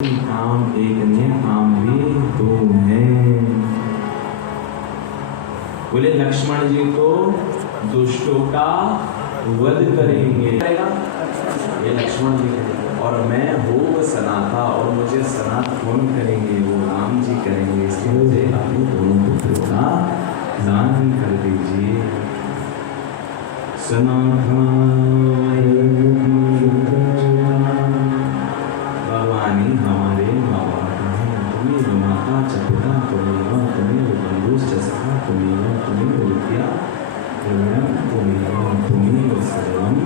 काम एक नहीं, काम भी दो हैं। बोले लक्ष्मण जी तो दुष्टों का वध करेंगे, ये लक्ष्मण जी करेंगे, और मैं हो सनाथा, और मुझे सनाथ कौन करेंगे? वो राम जी करेंगे। इसलिए मुझे अपने दोनों पुत्रों का दान कर दीजिए। सनाथा भगवानी हमारे माँ बाप हैं, तुम्हें माता चपिता तुम्हें, तुम्हें बंधु सखा तुम्हें, तुम्हें विद्या तुम्हें सर्वम।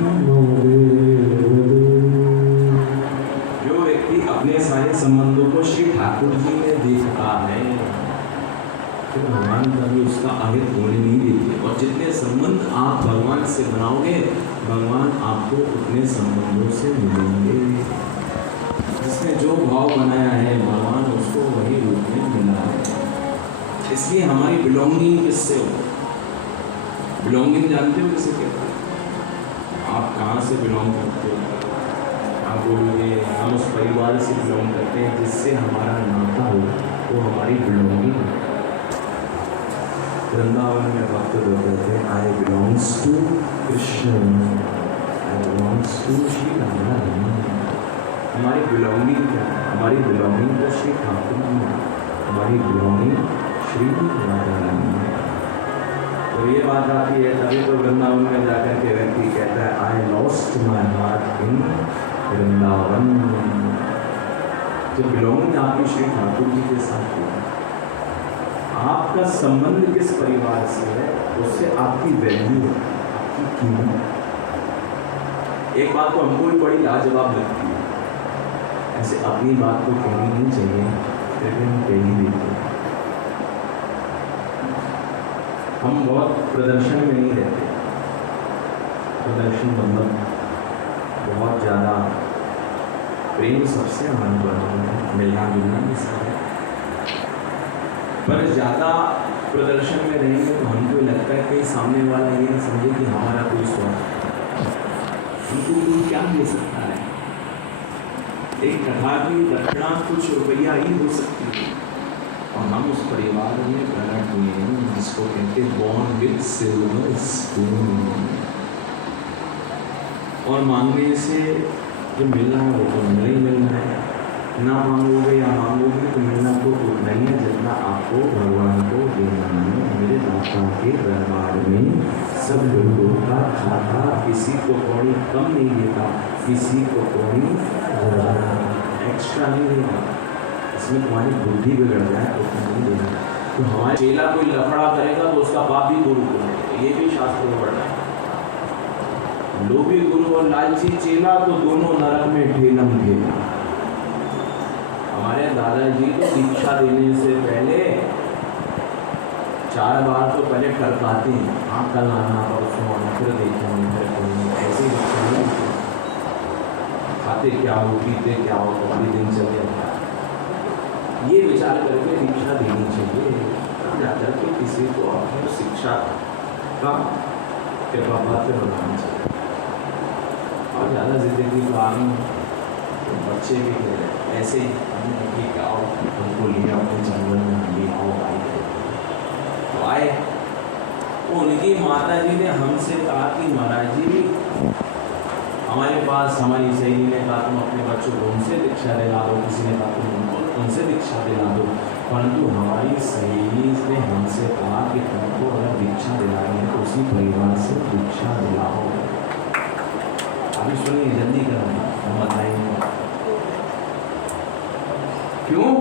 जो व्यक्ति अपने सारे संबंधों को श्री ठाकुर जी में देखता है तो भगवान कभी उसका आहित होने नहीं देते, और जितने संबंध आप भगवान से बनाओगे भगवान आपको उतने संबंधों से मिलेंगे। जिसने जो भाव बनाया है भगवान उसको वही रूप में मिला है। इसलिए हमारी बिलोंगिंग किससे हो? बिलोंगिंग जानते हो किसे कहते हैं? आप कहाँ से बिलोंग करते हो? आप बोलोगे हम उस परिवार से बिलोंग करते हैं जिससे हमारा नाता हो, वो हमारी बिलोंगिंग है। वृंदावन में भक्त बोलते थे I belongs to Krishna, I belongs to Shri Radha. हमारी बिलोंगिंग क्या है? हमारी बिलोंगिंग तो श्री ठाकुर जी है, हमारी बिलोंगिंग श्री राधा रानी है। तो ये बात आती है तभी तो वृंदावन में जाकर के व्यक्ति कहता है I lost my heart in Vrindavan. जो बिलोंगिंग आपकी श्री ठाकुर जी के साथ है, आपका संबंध किस परिवार से है उससे आपकी वैल्यू है, आपकी कीमत। एक बात तो हमको भी बड़ी लाजवाब लगती है, ऐसे अपनी बात को कहनी नहीं चाहिए फिर भी हम कह ही देते हैं। हम बहुत प्रदर्शन में नहीं रहते, प्रदर्शन मतलब बहुत ज़्यादा प्रेम सबसे हमारे बना है, मिलना जुलना भी सब है, पर ज़्यादा प्रदर्शन में रहेंगे तो हमको लगता है कि सामने वाला ये ना समझे कि हमारा कोई स्वार्थ, हमको कोई क्या दे सकता है। एक कथा की दक्षिणा कुछ रुपया ही हो सकती है, और हम उस परिवार में प्रकट हुए हैं जिसको कहते बॉर्न विद सिल्वर स्पून। और मांगने से जो मिलना है वो तो मिल ही मिलना है, ना मांगोगे या मांगोगे तो मिलना तो उतना ही है जितना आपको भगवान को देना है। मेरे दाता के दरबार में सब लोगों का खाता, किसी को कोई कम नहीं देता, किसी को कोई एक्स्ट्रा नहीं देगा। इसमें तुम्हारी बुद्धि बिगड़ जाए उतना नहीं देना। तो हमारे चेला कोई लफड़ा करेगा तो उसका पाप भी गुरु को है, ये भी शास्त्र में पढ़ना है। लोभी गुरु और लालची चेला तो दोनों नरक में ठेलम ठेला। हमारे दादाजी तो दीक्षा देने से पहले 4 बार तो पहले टरकाते हैं, हाँ कल आना परसों आना फिर देखेंगे फिर करेंगे, ऐसे दीक्षा नहीं। खाते क्या हो पीते क्या हो कभी दिन चले जाता, ये विचार करके दीक्षा देनी चाहिए। तब जाकर के किसी को अपनी शिक्षा का कृपा पात्र बनाना चाहिए। और ज़्यादा जिंदगी तो आगे तो बच्चे भी कह रहे ऐसे ही ठीक आओ हमको लिया अपने जंगल में, हम भी आओ भाई तो आए। तो उनकी माता जी ने हमसे कहा कि महाराज जी हमारे पास, हमारी सहेली ने कहा तुम अपने बच्चों को उनसे दीक्षा दिला दो, किसी ने कहा तुम उनसे दीक्षा दिला दो, परंतु हमारी सहेली ने हमसे कहा कि तुमको अगर दीक्षा दिलानी है तो उसी परिवार से दीक्षा दिलाओ। अभी सुनिए जल्दी करना, हम बताएंगे क्यों?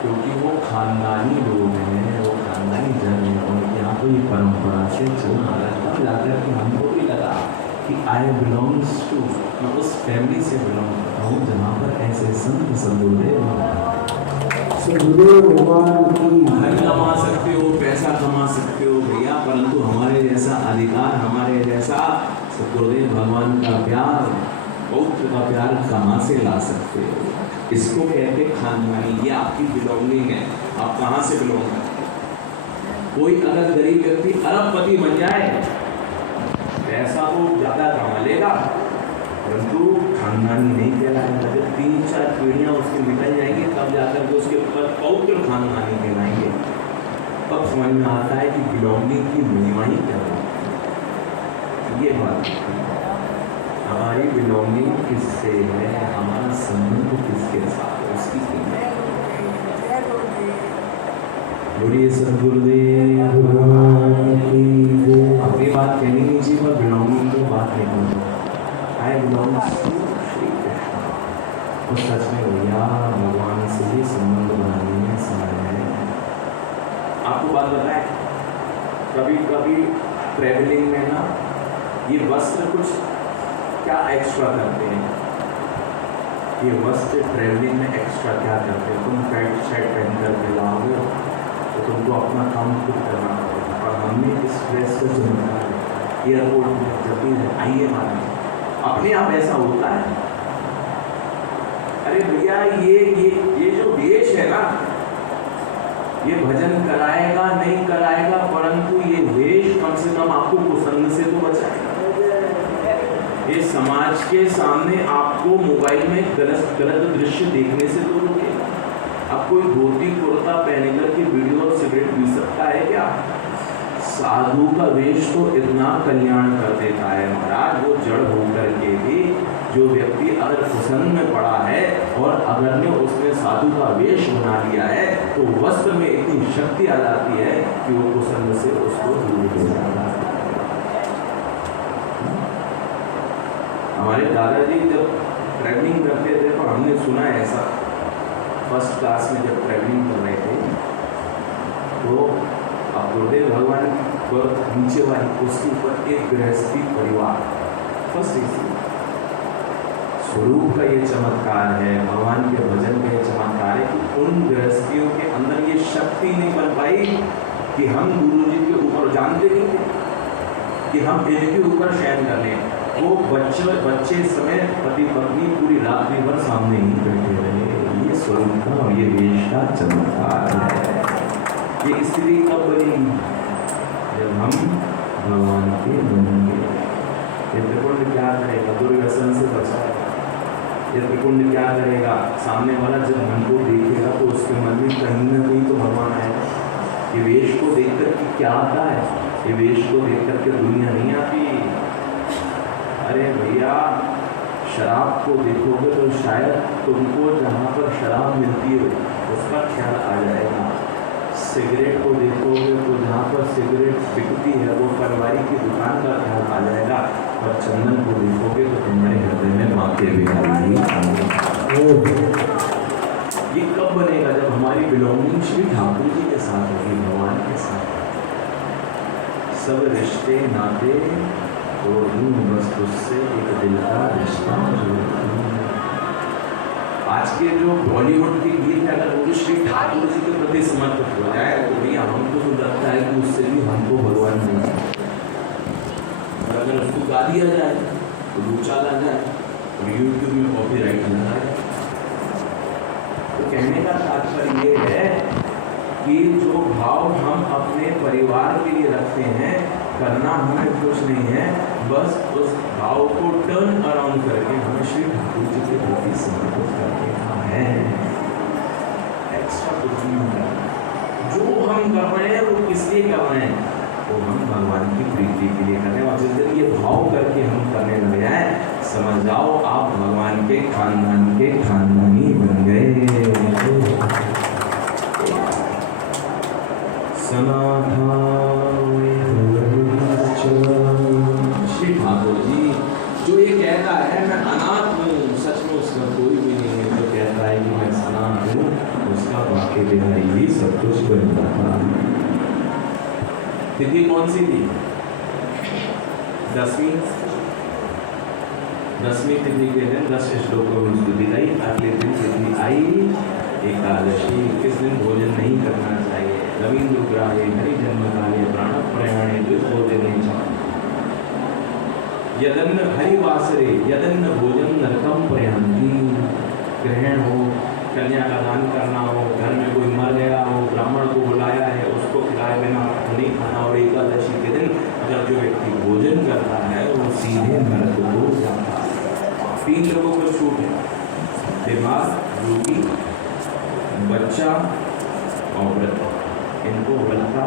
क्योंकि वो खानदानी लोग हैं, वो खानदानी जन है, उनके यहाँ तो ये परंपरा से चल रहा है। तब जाकर कि हमको भी लगा कि आई बिलोंग्स टू, मैं उस फैमिली से बिलोंग करता हूँ जहाँ पर ऐसे संत सदगुरुदेव धन कमा सकते हो, पैसा कमा सकते हो भैया, परंतु हमारे जैसा अधिकार, हमारे जैसा सदगुरुदेव भगवान का प्यार, पौत्र का प्यार कहाँ से ला सकते हो? इसको कहते खानदानी, ये आपकी बिलोंगिंग है। आप कहाँ से बिलोंग करते हैं? कोई अगर गरीब व्यक्ति अरबपति बन जाए पैसा तो ज़्यादा कमा लेगा, परंतु खानदानी नहीं कहलाएगा। जब 3-4 पीढ़ियाँ उसकी निकल जाएंगी तब जाकर के उसके ऊपर पौत्र खानदानी कहलाएंगे। तब समझ में आता है कि बिलोंगिंग की महिमा ही क्या है। ये बात हमारी बिलोंगिंग किससे है, हमारा संबंध किसके साथ है, उसकी कीमत। बोलिए सद्गुरुदेव भगवान की जय। अपनी बात कहनी नहीं चाहिए पर बिलोंगिंग की बात नहीं करनी। I belong to Shri Krishna. और सच में भैया भगवान से ही संबंध बनाने में समय है। आपको बात बताएं, कभी कभी ट्रैवलिंग में ना ये वस्त्र कुछ क्या एक्स्ट्रा करते हैं। ये वस्त्र ट्रैवलिंग में एक्स्ट्रा क्या करते हैं। तुम पैंट शर्ट पहन कर के लाओगे तो तुमको अपना काम खुद करना पड़ेगा। और हमने इस ड्रेस को चुना है। एयरपोर्ट में जब भी आइए माने अपने आप ऐसा होता है। अरे भैया ये जो वेश है ना, ये भजन कराएगा नहीं कराएगा, परंतु ये वेश कम से कम आपको कुसंग से तो बचाएगा। ये समाज के सामने आपको मोबाइल में गलत दृश्य देखने से तो रोकेगा। अब कोई धोती कुर्ता पहन कर के वीडियो और सिगरेट पी सकता है क्या? साधु का वेश तो इतना कल्याण कर देता है महाराज। वो जड़ होकर के भी जो व्यक्ति अगर कुसंग में पड़ा है और अगर ने उसने साधु का वेश बना लिया है तो वस्त्र में इतनी शक्ति आ जाती है कि वो कुसंग से उसको दूर हो जाता है। हमारे दादाजी जब ट्रैवलिंग करते थे तो हमने सुना है ऐसा, फर्स्ट क्लास में जब ट्रैवलिंग कर रहे थे तो अब गुरुदेव भगवान पर नीचे वाली उसके ऊपर एक गृहस्थी परिवार फर्स्ट एसी स्वरूप का ये चमत्कार है। भगवान के भजन का ये चमत्कार है कि उन गृहस्थियों के अंदर ये शक्ति नहीं बन पाई कि हम गुरु जी के ऊपर जानते नहीं थे कि हम इनके ऊपर शयन कर लें। वो बच्चे समय पति पत्नी पूरी रात्रि भर सामने ही बैठे रहे। ये स्वरूप का और ये वेश का चमत्कार है। ये स्थिति कब बनेगी? जब हम भगवान के बनेंगे। ये त्रिपुंड क्या करेगा? दुर्व्यसन से बचाएगा। ये त्रिपुंड क्या करेगा? सामने वाला जब हमको देखेगा तो उसके मन में कहीं ना कहीं तो भगवान आएगा। ये वेश को देख कर के क्या आता है? ये वेश को देख कर के दुनिया नहीं आती। अरे भैया शराब को देखोगे तो शायद तुमको जहाँ पर शराब मिलती है उसका ख्याल आ जाएगा। सिगरेट को देखोगे तो जहाँ पर सिगरेट बिकती है वो पटवारी की दुकान का ख्याल आ जाएगा। और चंदन को देखोगे तो तुम्हारे हृदय में माँ के बिहारी। ये कब बनेगा? जब हमारी बिलोंगिंग श्री ठाकुर जी के साथ होगी, भगवान के साथ। सब रिश्ते नाते तो बस उससे एक दिल का रिश्ता। आज के जो बॉलीवुड के गीत है अगर वो श्री ठाकुर जी के प्रति समर्पित हो जाए तो भैया हमको तो लगता है कि उससे भी हमको भगवान नहीं। और अगर उसको गा दिया जाए तो ऊंचा ला जाए और यूट्यूब में कॉपीराइट ना आए। तो कहने का तात्पर्य ये है कि जो भाव हम अपने परिवार के लिए रखते हैं, करना हमें कुछ नहीं है, बस उस भाव को टर्न अराउंड करके हमें श्री ठाकुर जी के प्रति समर्पित करना है। एक्स्ट्रा कुछ नहीं करना। जो हम कर रहे हैं वो किस लिए कर रहे हैं? वो हम भगवान की प्रीति के लिए कर रहे हैं। और जिस दिन ये भाव करके हम करने लग जाए, समझ जाओ आप भगवान के खानदानी बन गए। श्री ठाकुर जी जो ये कहता है मैं अनाथ हूँ, सच में उसका कोई भी नहीं है। जो कहता है कि मैं सनातन हूँ, उसका वाक्य बिहारी ही सब कुछ बन जाता है। तिथि कौन सी थी? 10वीं तिथि के दिन 10 श्लोकों में स्तुति गई। अगले दिन तिथि आई एकादशी। किस दिन भोजन नहीं करना चाहिए? रवींद्र ग्राहे हरि जन्म काले प्राण प्रयाणे भोजन यदन्न हरिवासरे यदन्न भोजन नरकम प्रयांति। ग्रहण हो, कन्या का दान करना हो, घर में कोई मर गया हो, ब्राह्मण को बुलाया है, उसको खिलाए बिना नहीं खाना। और एकादशी के दिन जब जो व्यक्ति भोजन करता है वो सीधे नरक को जाता है। तीन लोगों को छूट है, दिमाग, रोगी, बच्चा और व्रत। इनको व्रत का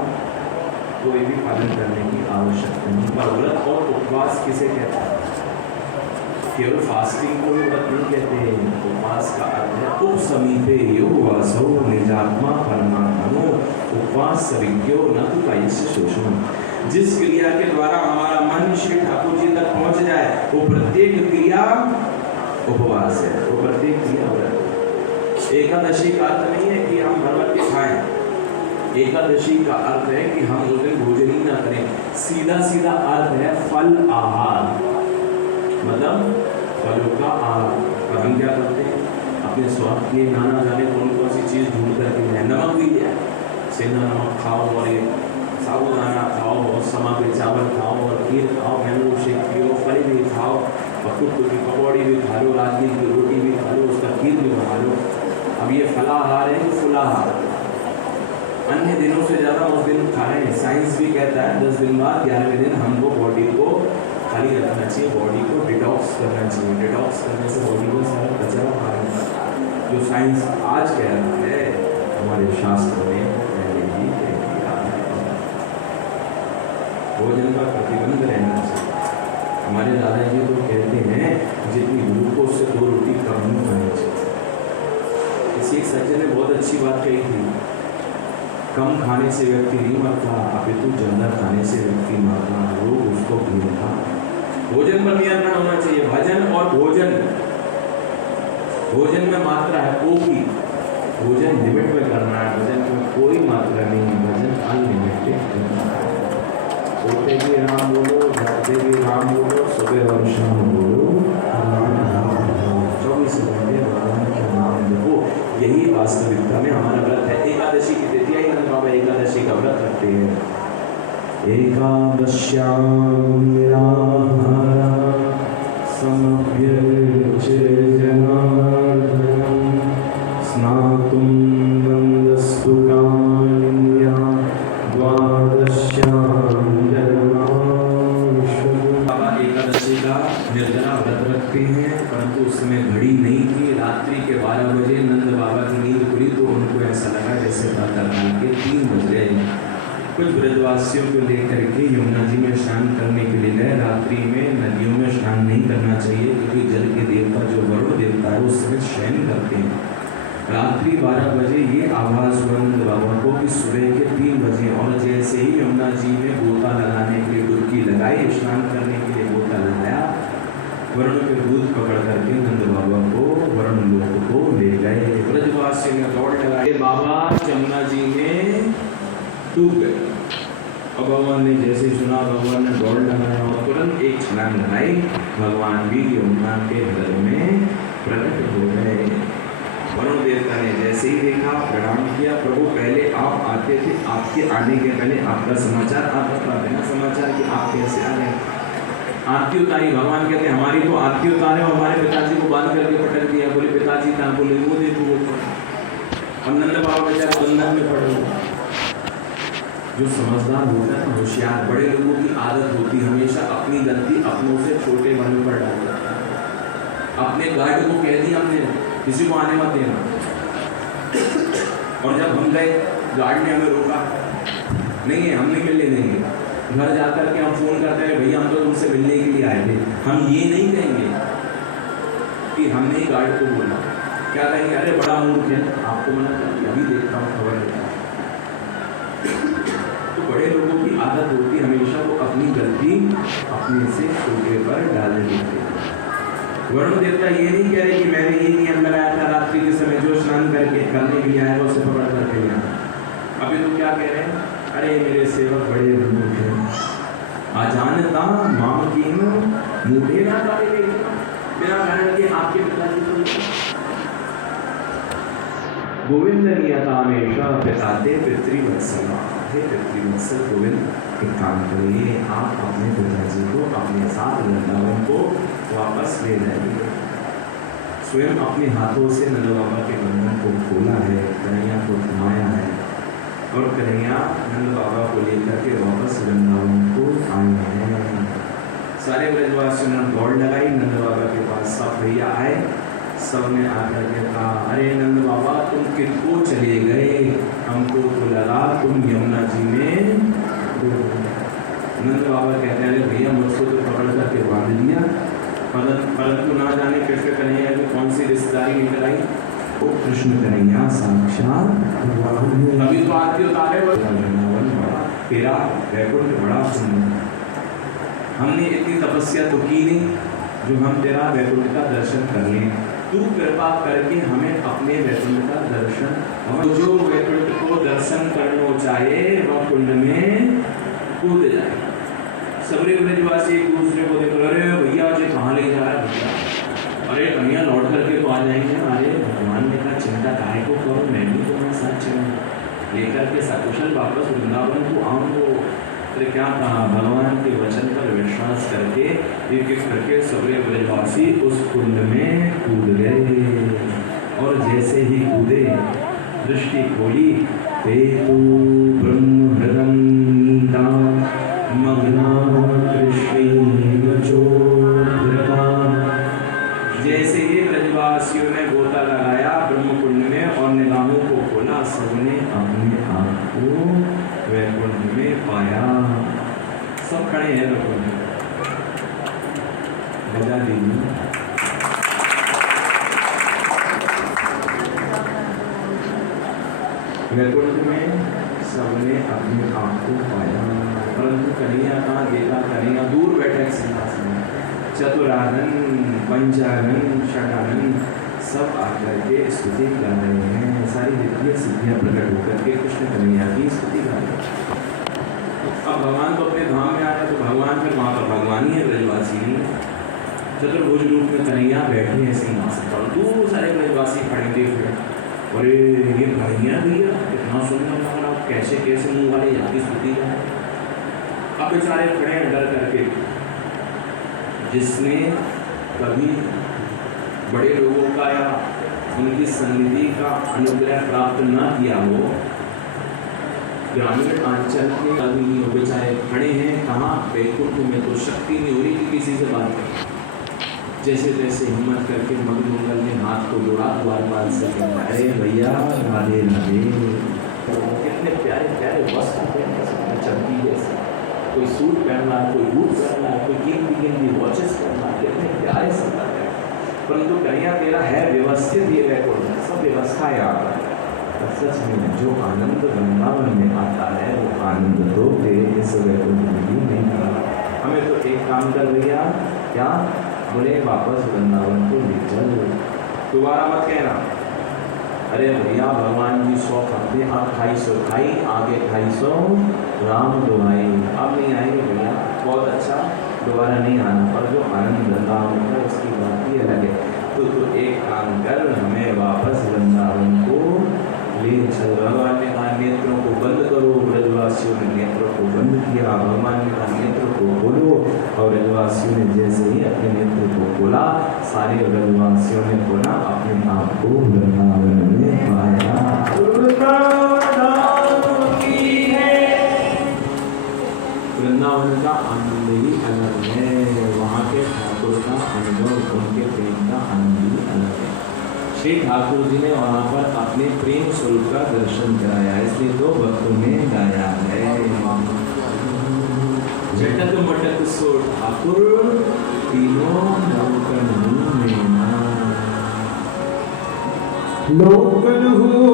कोई भी पालन करने की आवश्यकता नहीं। पर व्रत और उपवास किसे कहते हैं? केवल फास्टिंग को भी व्रत नहीं कहते हैं। उपवास का अर्थ है उपसमीपे यो वासो निजात्मा परमात्मनो उपवास विज्ञो न तु कायस्य शोषण। जिस क्रिया के द्वारा हमारा मन श्री ठाकुर जी तक पहुंच जाए वो प्रत्येक क्रिया उपवास है, वो प्रत्येक क्रिया व्रत। एकादशी का अर्थ नहीं है कि हम भर के खाएं। एकादशी का अर्थ है कि हम उस दिन भोजन ही ना करें। सीधा सीधा अर्थ है फल आहार, मतलब फलों का आहार। और हम क्या करते हैं? अपने स्वाद के नाना जाने कौन कौन सी चीज़ ढूंढ करके है। नमक भी है, सेंधा नमक खाओ और ये साबुदाना खाओ और समा के चावल खाओ और खीर खाओ, मैंगो शेक पियो, फल भी खाओ और कुछ की पकौड़ी भी खा लो, राजगी की रोटी भी खा लो, उसका खीर भी बना लो। अब ये फलाहार है कि फुलाहार? अन्य दिनों से ज़्यादा उस दिन खाएं। साइंस भी कहता है 10 दिन बाद 11वें दिन हमको बॉडी को खाली रखना चाहिए, बॉडी को डिटॉक्स करना चाहिए। डिटॉक्स करने से बॉडी को सारा कचरा बाहर निकलता है। जो साइंस आज कह रहा है हमारे शास्त्र में पहले ही कह दिया है। भोजन का प्रतिबंध रहना चाहिए। हमारे दादाजी तो कहते हैं जितनी भूख उससे 2 रोटी कम नहीं खानी चाहिए। किसी एक सज्जन ने बहुत अच्छी बात कही थी, कम खाने से व्यक्ति नहीं मरता, अपितु ज़्यादा खाने से व्यक्ति मरता, रोग उसको घेरता। भोजन पर नियंत्रण होना चाहिए। भजन और भोजन, भोजन में मात्रा है ओ की, भोजन लिमिट में करना है। भजन में कोई मात्रा नहीं है, भजन अनलिमिटेड करना है। सोते भी राम बोलो, जागते भी राम बोलो, सुबह और शाम बोलो राम राम राम, 24 घंटे भगवान का नाम जपो। यही वास्तविकता में हमारा व्रत है। एकादशी की तिथि आई, नंद बाबा एकादशी का व्रत रखते हैं। एकादश्यां निराहारा समभ्यर्च्य जनार्दनं स्नातुं बन्धस्तु कालिन्द्या द्वादश्यां जन्माष्टमी। बाबा एकादशी का निर्जला व्रत रखते हैं, परंतु उस समय घड़ी नहीं थी। रात्रि के 12 बजे नंद बाबा की नींद खुली तो उनको ऐसा लगा जैसे प्रातःकाल के 3 बज गए। कुछ ब्रजवासियों को लेकर के यमुना जी में स्नान करने के लिए गए। रात्रि में नदियों में स्नान नहीं करना चाहिए क्योंकि जल के देवता जो वरुण देवता है उस समय शयन करते हैं। रात्रि 12 बजे ये आवाज़ हुआ नंद बाबा को कि सुबह के 3 बजे। और जैसे ही यमुना जी में गोता लगाने के लिए डुबकी लगाई, स्नान करने के लिए गोता लगाया, वरुण के दूध पकड़ करके नंद बाबा को वरुण लोक को ले गए। ब्रजवासी ने दौड़ लगाई, बाबा यमुना जी में डूब गए। और भगवान ने जैसे सुना, भगवान ने दौड़ लगाया और तुरंत एक छलांग लगाई। भगवान भी यमुना के जल में प्रकट हो गए। वरुण देवता ने जैसे ही देखा, प्रणाम किया, प्रभु पहले आप आते थे, आपके आने के पहले आपका समाचार आप बता देना समाचार कि आप कैसे आ रहे हैं। आरती उतारी। भगवान कहते हैं हमारी तो आरती उतारे और हमारे पिताजी को बांध करके पटक दिया। बोले पिताजी कहाँ? बोले वो देखो वो। अब नंद बाबा बेचारा बंधन में पड़े। जो समझदार होता है, होशियार, बड़े लोगों की आदत होती है हमेशा अपनी गलती अपनों से छोटे बड़ों पर डालना। अपने गार्ड को कह दिया हमने किसी को आने मत देना, और जब हम गए गार्ड ने हमें रोका, नहीं है हम नहीं मिलने देंगे। घर जाकर के हम फोन करते हैं भैया हम तो तुमसे मिलने के लिए आए थे। हम ये नहीं कहेंगे कि हमने गार्ड को बोला, क्या कहेंगे? अरे बड़ा मूर्ख है, आपको मना कर दिया, अभी देखता हूँ खबर लेता। तो बड़े लोगों की आदत होती हमेशा वो अपनी गलती अपने से छोटे पर डालने देते। वरुण देवता ये नहीं कह रहे कि मैंने ये नियम लगाया था रात्रि के समय जो स्नान करके करने के लिए आया उसे पकड़ करके लिया। अभी तो क्या कह रहे हैं? अरे मेरे सेवक बड़े मूर्ख हैं, अजानता माम की मुझे ना डाले बिना कारण के आपके पिताजी को गोविंद नियता हमेशा पिताते पितृवत्सल। हे पितृवत्सल गोविंद, एक काम करिए, आप अपने पिताजी को अपने साथ वृंदावन को वापस ले जाइए। स्वयं अपने हाथों से नंद बाबा के बंधन को खोला है, कन्हैया को थमाया है और कन्हैया नंद बाबा को लेकर के वापस वृंदावन को आए हैं। सारे ब्रजवासियों ने दौड़ लगाई नंद बाबा के पास। सब भैया आए, सबने आकर के कहा अरे नंद बाबा तुम किसको चले गए, हमको तो लगा तुम यमुना जी में डूब गए। नंद बाबा कहते हैं अरे भैया मुझको तो पकड़ करके बांध दिया, परंतु ना जाने कृष्ण कन्हैया की कौन सी रिश्तेदारी निकल आई, वो कृष्ण कन्हैया साक्षात अभी तो आरती उतारे तेरा वैकुंठ बड़ा सुंदर, हमने इतनी तपस्या तो की नहीं जो हम तेरा वैकुंठ का दर्शन कर लें, तू कृपा करके हमें अपने वैकुंठ का दर्शन, जो वैकुंठ को दर्शन करना चाहे वह कुंड में कूद जाए। सबरे ब्रजवासी एक दूसरे को देखो अरे भैया जी कहाँ ले जा रहा है भैया, अरे कन्हैया लौट करके तो आ जाएंगे। अरे भगवान ने कहा चिंता काहे को करो, मैं भी तुम्हारे साथ चलूँगा, लेकर के सकुशल वापस वृंदावन को आऊँगा। तो क्या कहा, भगवान के वचन पर विश्वास करके एक एक करके सबरे ब्रजवासी उस कुंड में कूद गए, और जैसे ही कूदे दृष्टि खोली ते तो ब्रह्म हृदम नीता मग्ना कृष्ण चोरता। जैसे ही ब्रजवासियों ने गोता लगाया ब्रह्म कुंड में और निगाहों को खोला, सबने अपने आप को वैकुंठ में पाया। सब खड़े हैं वैकुंठ में, बजा दीजिए। वैकुंठ में सबने अपने आप को पाया, परंतु कन्हैया कहाँ देखा, कन्हैया दूर बैठे सिंहासन में, चतुरानन पंचानन षडानन सब आकर के स्तुति कर रहे हैं, सारी वित्तीय सिद्धियां प्रकट होकर के कृष्ण कन्हैया की स्तुति कर रहे हैं। अब भगवान तो अपने धाम में आ रहे, तो भगवान फिर वहाँ पर भगवान ही है, ब्रजवासी नहीं। चतुर्भुज रूप में कन्हैया बैठे हैं सिंहासन पर, दूर सारे ब्रजवासी खड़े देख रहे, अरे ये कन्हैया भैया कितना सुंदर लग रहा, कैसे कैसे मुँह वाले यहाँ की स्तुति कर रहे। अब बेचारे खड़े हैं डर करके, जिसने कभी बड़े लोगों का या उनकी सन्निधि का अनुग्रह प्राप्त न किया हो, ग्रामीण अंचल के कभी नहीं हो, बेचारे खड़े हैं कहाँ, वैकुंठ में, तो शक्ति नहीं हो रही कि किसी से बात करें। जैसे तैसे हिम्मत करके मगमंगल ने हाथ को जोड़ा, द्वारपाल से कहता अरे भैया राधे राधे। कितने प्यारे प्यारे वस्त्र पहने, चमकी जैसे, कोई सूट पहनना, कोई बूट पहनना, कोई कीमती वॉचेस पहनना, कितने प्यारे सब है। परंतु कन्हैया तेरा है व्यवस्थित ये वैकुंठ, सब व्यवस्था है यहाँ पर। सच में जो आनंद वृंदावन में आता है वो आनंद तो तेरे इस वैकुंठ में भी नहीं आता। हमें तो एक काम कर भैया, क्या बोले, वापस वृंदावन को ले चल, दोबारा मत कहना अरे भैया भगवान की 100 खाते, अब 250 खाई, आगे 250 राम दुआई, अब नहीं आएंगे भैया, बहुत अच्छा, दोबारा नहीं आना। पर जो आनंद वृंदावन है उसकी बात ही अलग है। तो एक काम कर, हमें वापस वृंदावन को ले चल। भगवान ने कहा नेत्रों को बंद करो, ब्रजवासियों ने नेत्रों को बंद किया, भगवान ने कहा नेत्रों को खोलो, और ब्रजवासियों ने जैसे ही अपने नेत्र को खोला, सारे ब्रजवासियों ने खोला, अपने आप को वृंदावन में पाया। वृंदावन का आनंद ही अलग है, वहाँ के ठाकुर का अनुभव, उनके प्रेम का आनंद ही अलग है। श्री ठाकुर जी ने वहाँ पर अपने प्रेम स्वरूप का दर्शन कराया, इसलिए तो भक्तों ने गाया है जटक मटक सो ठाकुर तीनों लोकन हूँ